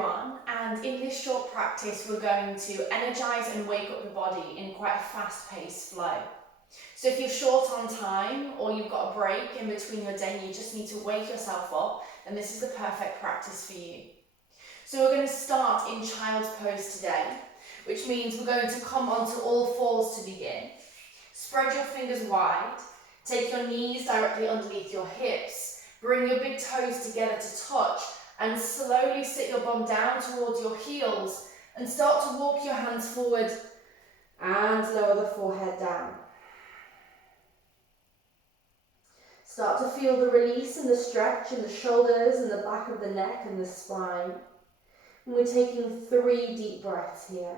everyone, and in this short practice we're going to energise and wake up the body in quite a fast-paced flow. So if you're short on time or you've got a break in between your day and you just need to wake yourself up, then this is the perfect practice for you. So we're going to start in child's pose today, which means we're going to come onto all fours to begin. Spread your fingers wide, take your knees directly underneath your hips, bring your big toes together to touch, and slowly sit your bum down towards your heels and start to walk your hands forward and lower the forehead down. Start to feel the release and the stretch in the shoulders and the back of the neck and the spine. And we're taking 3 deep breaths here.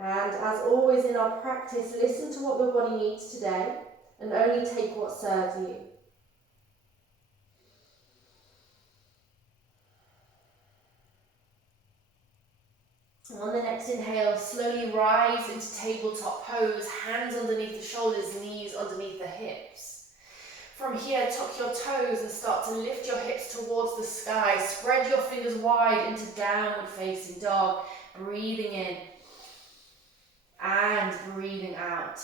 And as always in our practice, listen to what your body needs today and only take what serves you. And on the next inhale, slowly rise into tabletop pose, hands underneath the shoulders, knees underneath the hips. From here, tuck your toes and start to lift your hips towards the sky. Spread your fingers wide into downward facing dog, breathing in and breathing out.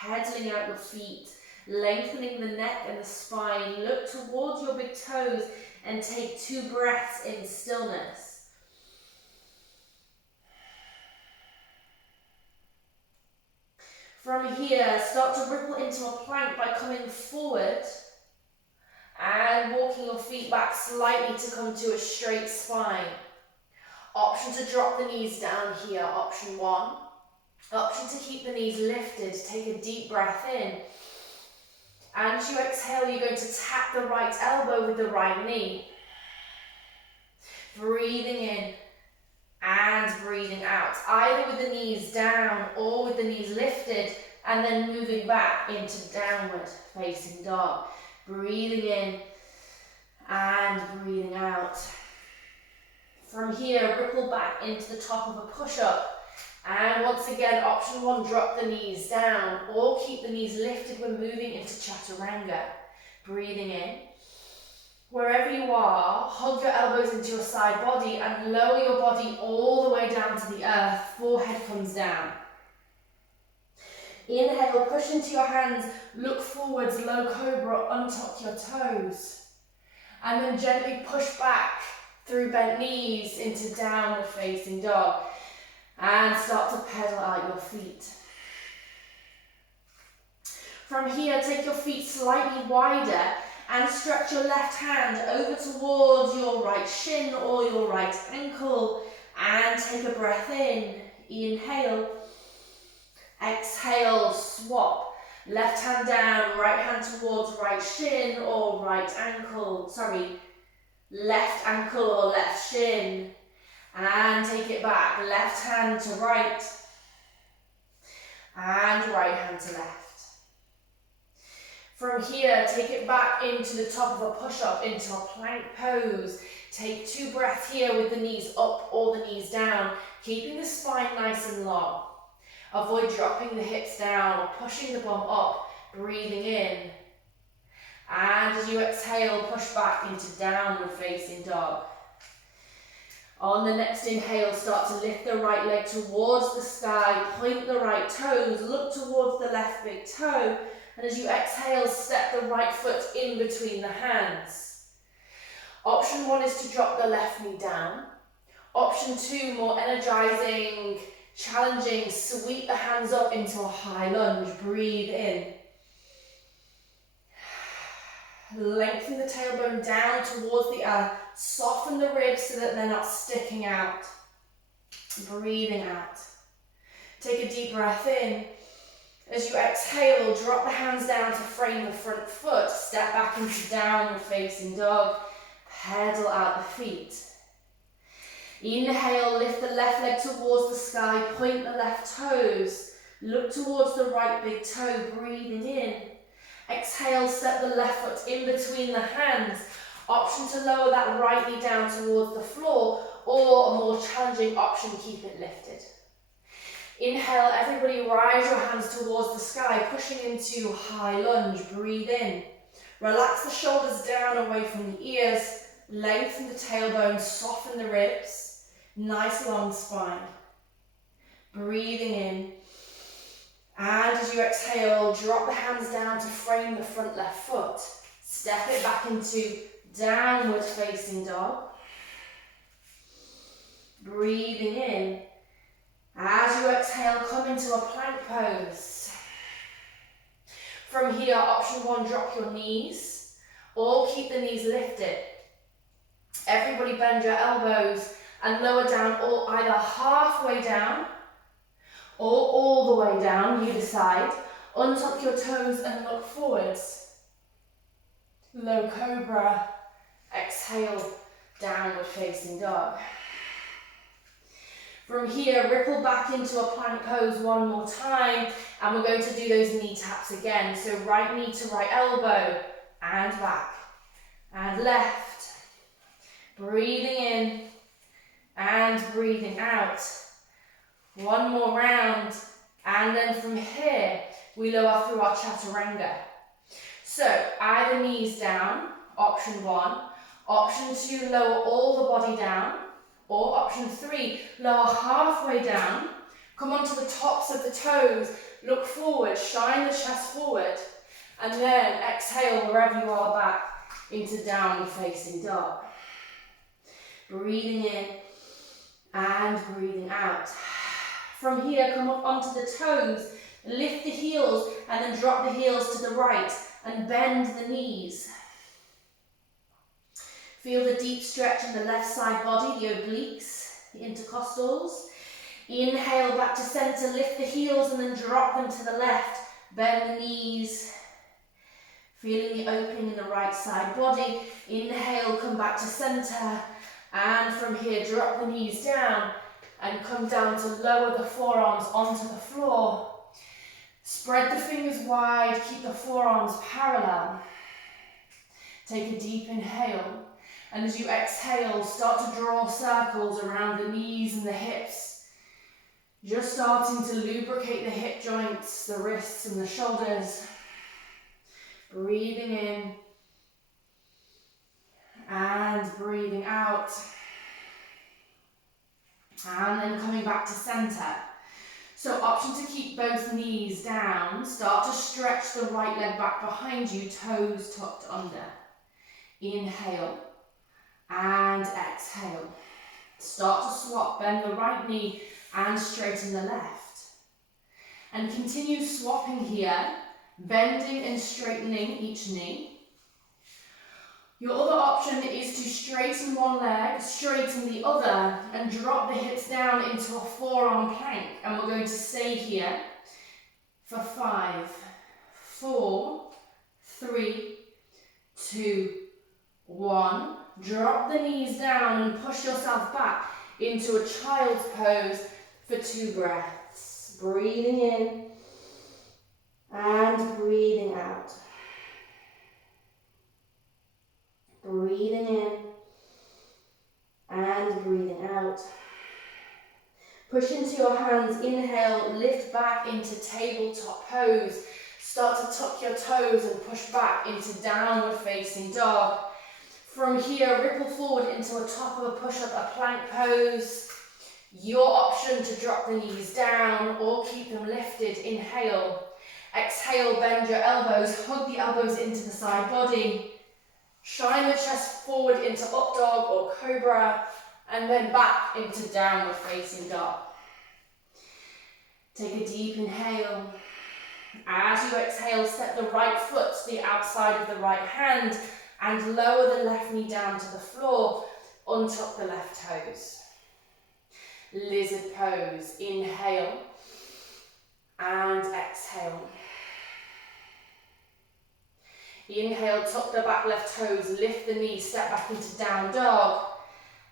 Pedaling out your feet, lengthening the neck and the spine. Look towards your big toes and take 2 breaths in stillness. From here, start to ripple into a plank by coming forward and walking your feet back slightly to come to a straight spine. Option to drop the knees down here, option 1. Option to keep the knees lifted, take a deep breath in. And as you exhale, you're going to tap the right elbow with the right knee. Breathing in and breathing out, either with the knees down or with the knees lifted, and then moving back into downward facing dog. Breathing in and breathing out. From here, ripple back into the top of a push-up. And once again, option 1, drop the knees down or keep the knees lifted when moving into chaturanga. Breathing in. Wherever you are, hug your elbows into your side body and lower your body all the way down to the earth. Forehead comes down. Inhale, push into your hands, look forwards, low cobra, untuck your toes. And then gently push back through bent knees into downward facing dog. And start to pedal out your feet. From here, take your feet slightly wider and stretch your left hand over towards your right shin or your right ankle and take a breath in. Inhale. Exhale, swap. Left hand down, right hand towards right shin or right ankle. Left ankle or left shin. And take it back, left hand to right, and right hand to left. From here, take it back into the top of a push-up, into a plank pose. Take 2 breaths here with the knees up or the knees down, keeping the spine nice and long. Avoid dropping the hips down or pushing the bum up, breathing in. And as you exhale, push back into downward facing dog. On the next inhale, start to lift the right leg towards the sky, point the right toes, look towards the left big toe, and as you exhale, step the right foot in between the hands. Option 1 is to drop the left knee down. Option 2, more energizing, challenging, sweep the hands up into a high lunge, breathe in. Lengthen the tailbone down towards the earth. Soften the ribs so that they're not sticking out. Breathing out. Take a deep breath in. As you exhale, drop the hands down to frame the front foot. Step back into downward facing dog. Pedal out the feet. Inhale, lift the left leg towards the sky. Point the left toes. Look towards the right big toe. Breathing in. Exhale, step the left foot in between the hands. Option to lower that right knee down towards the floor, or a more challenging option, keep it lifted. Inhale, everybody rise your hands towards the sky, pushing into high lunge. Breathe in. Relax the shoulders down away from the ears. Lengthen the tailbone, soften the ribs. Nice long spine. Breathing in. And as you exhale, drop the hands down to frame the front left foot. Step it back into downward facing dog. Breathing in. As you exhale, come into a plank pose. From here, option 1, drop your knees or keep the knees lifted. Everybody bend your elbows and lower down, or either halfway down or all the way down, you decide. Untuck your toes and look forwards. Low cobra. Exhale, downward facing dog. From here, ripple back into a plank pose one more time, and we're going to do those knee taps again. So right knee to right elbow, and back, and left. Breathing in, and breathing out. One more round, and then from here, we lower through our chaturanga. So either knees down, option 1. Option 2, lower all the body down. Or option 3, lower halfway down, come onto the tops of the toes, look forward, shine the chest forward, and then exhale wherever you are back into downward facing dog. Breathing in and breathing out. From here, come up onto the toes, lift the heels, and then drop the heels to the right and bend the knees. Feel the deep stretch in the left side body, the obliques, the intercostals. Inhale back to center, lift the heels and then drop them to the left. Bend the knees. Feeling the opening in the right side body. Inhale, come back to center. And from here, drop the knees down and come down to lower the forearms onto the floor. Spread the fingers wide, keep the forearms parallel. Take a deep inhale. And as you exhale, start to draw circles around the knees and the hips. Just starting to lubricate the hip joints, the wrists and the shoulders. Breathing in. And breathing out. And then coming back to center. So option to keep both knees down. Start to stretch the right leg back behind you, toes tucked under. Inhale. And exhale. Start to swap, bend the right knee and straighten the left. And continue swapping here, bending and straightening each knee. Your other option is to straighten one leg, straighten the other, and drop the hips down into a forearm plank. And we're going to stay here for 5, 4, 3, 2, 1. Drop the knees down and push yourself back into a child's pose for 2 breaths. Breathing in and breathing out. Breathing in and breathing out. Push into your hands. Inhale, lift back into tabletop pose. Start to tuck your toes and push back into downward facing dog. From here, ripple forward into a top of a push-up, a plank pose. Your option to drop the knees down or keep them lifted. Inhale. Exhale, bend your elbows, hug the elbows into the side body. Shine the chest forward into up dog or cobra, and then back into downward facing dog. Take a deep inhale. As you exhale, step the right foot to the outside of the right hand, and lower the left knee down to the floor, untuck the left toes. Lizard pose, inhale and exhale. Inhale, tuck the back left toes, lift the knees, step back into down dog.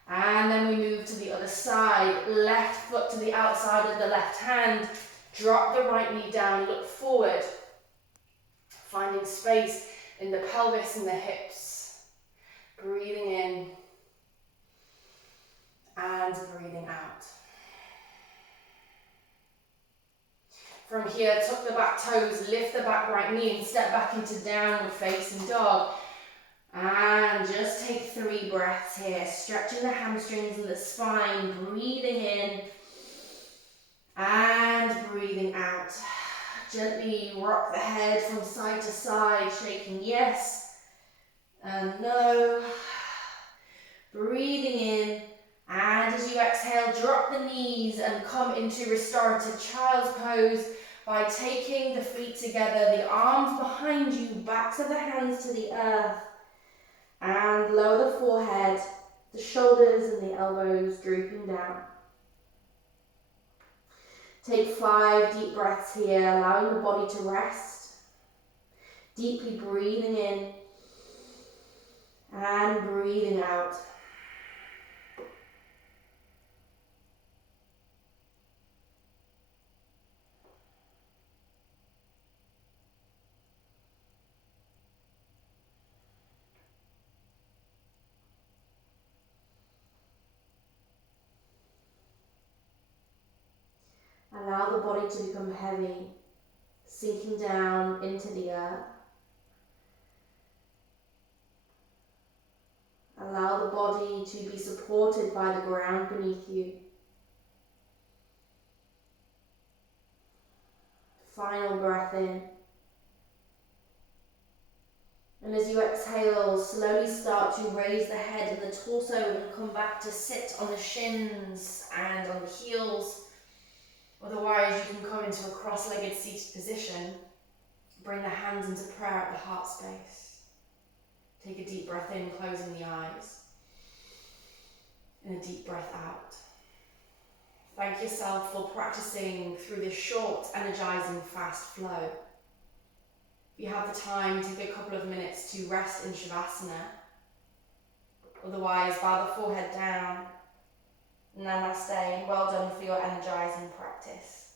And then we move to the other side, left foot to the outside of the left hand, drop the right knee down, look forward, finding space in the pelvis and the hips. Breathing in and breathing out. From here, tuck the back toes, lift the back right knee and step back into downward facing dog. And just take 3 breaths here, stretching the hamstrings and the spine, breathing in and breathing out. Gently rock the head from side to side, shaking yes and no. Breathing in, and as you exhale, drop the knees and come into restorative child's pose by taking the feet together, the arms behind you, backs of the hands to the earth, and lower the forehead, the shoulders and the elbows drooping down. Take 5 deep breaths here, allowing the body to rest. Deeply breathing in and breathing out. Allow the body to become heavy, sinking down into the earth. Allow the body to be supported by the ground beneath you. Final breath in. And as you exhale, slowly start to raise the head and the torso and come back to sit on the shins and on the heels. Otherwise, you can come into a cross-legged seated position. Bring the hands into prayer at the heart space. Take a deep breath in, closing the eyes. And a deep breath out. Thank yourself for practicing through this short, energizing, fast flow. If you have the time, take a couple of minutes to rest in Shavasana. Otherwise, bow the forehead down. Namaste, and well done for your energizing practice.